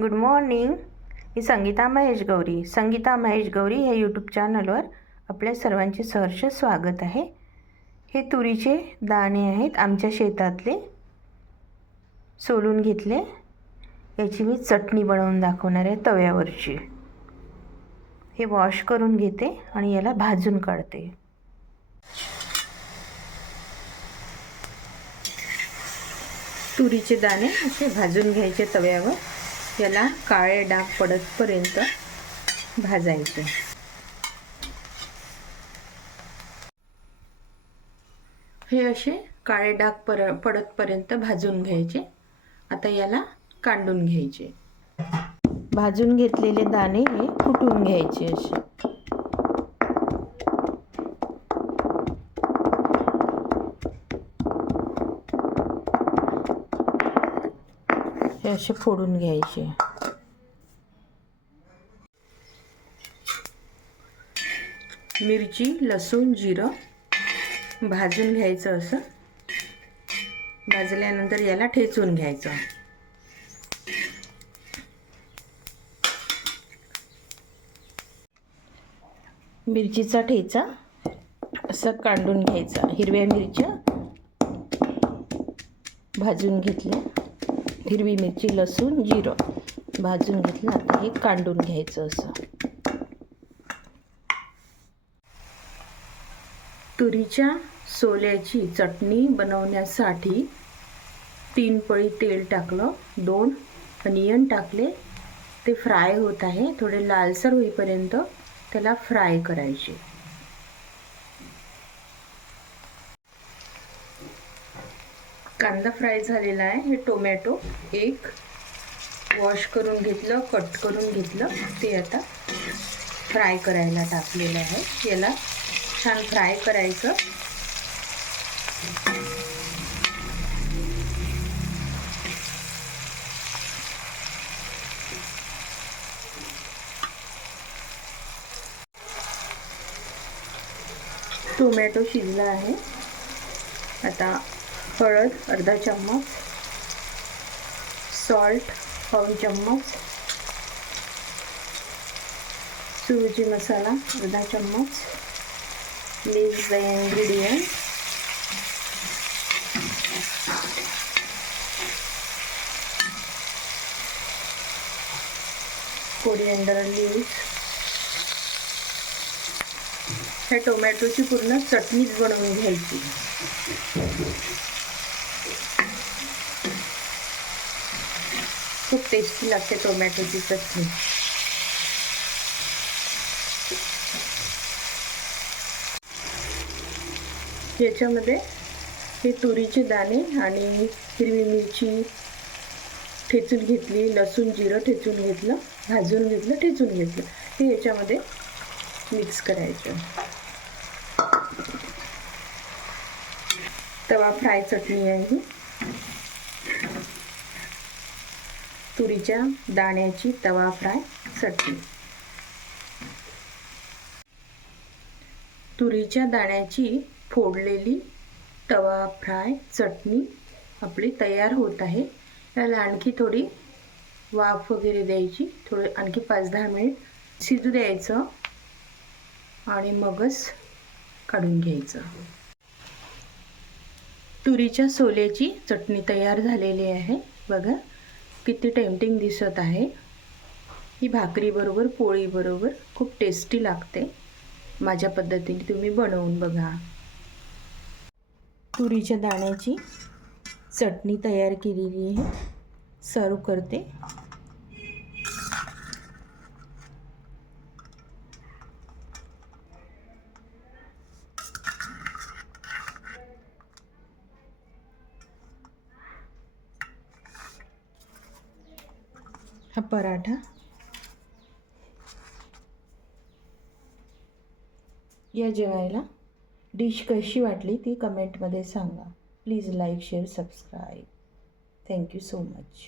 Good morning. मी संगीता महेश गौरी. संगीता महेश गौरी या YouTube चॅनलवर आपल्या सर्वांचे सहर्ष स्वागत आहे. हे तुरीचे दाणे आहेत, आमच्या शेतातले सोलून घेतले. याची मी चटणी बनवून दाखवणार आहे तव्यावरची. हे वॉश करून घेते आणि याला भाजून काढते. तुरीचे दाणे असे भाजून घ्यायचे तव्यावर. याला काळे डाग पडतपर्यंत भाजायचे. हे असे काळे डाग पडतपर्यंत भाजून घ्यायचे. आता याला काढून घ्यायचे. भाजून घेतलेले दाणे हे कुटून घ्यायचे. असे हे असे फोडून घ्यायचे. मिरची, लसूण, जिरं भाजून घ्यायचं. असं भाजल्यानंतर याला ठेचून घ्यायचं. मिरचीचा ठेचा असं काढून घ्यायचा. हिरव्या मिरच्या भाजून घेतल्या. हिरवी मिरची, लसूण, जिरं भाजून घेतलं. आता हे काढून घ्यायचं. असं तुरीच्या सोल्याची चटणी बनवण्यासाठी 3 पळी तेल टाकलं. 2 अनियन टाकले. ते फ्राय होत आहे. थोडे लालसर होईपर्यंत त्याला फ्राय करायचे. कांदा फ्राय झालेला आहे. हे टोमॅटो 1 वॉश करून घेतलं, कट करून घेतलं. ते आता फ्राय करायला टाकलेलं आहे. याला छान फ्राय करायचं. टोमॅटो शिजला आहे. आता हळद अर्धा चम्मच, सॉल्ट पाऊण चम्मच, सुजी मसाला अर्धा चम्मच, mix the ingredient. Coriander leaves. ह्या टोमॅटोची पूर्ण चटणीच बनवून घ्यायची. खूप टेस्टी लागते टोमॅटोची चटणी. याच्यामध्ये हे तुरीचे दाणे आणि हिरवी मिरची ठेचून घेतली, लसूण जिरं ठेचून घेतलं, भाजून घेतलं, ठेचून घेतलं. हे याच्यामध्ये मिक्स करायचं. तवा फ्राय चटणी आहे ही. तुरीच्या दाण्याची तवा फ्राय चटणी. तुरीच्या दाण्याची फोडलेली तवा फ्राय चटणी आपली तयार होत आहे. त्याला आणखी थोडी वाफ वगैरे द्यायची. थोडं आणखी 5-10 मिनिट शिजू द्यायचं आणि मगच काढून घ्यायचं. तुरीच्या सोल्याची चटणी तयार झालेली आहे. बघा किती टेम्पटिंग दिसत आहे. ही भाकरीबरोबर, पोळीबरोबर खूप टेस्टी लागते. माझ्या पद्धतीने तुम्ही बनवून बघा. तुरीच्या दाण्याची चटणी तयार केलेली आहे. सर्व करते. हा पराठा. या जेवायला डिश कशी वाटली ती कमेंटमध्ये सांगा. Please like, share, subscribe. Thank you so much.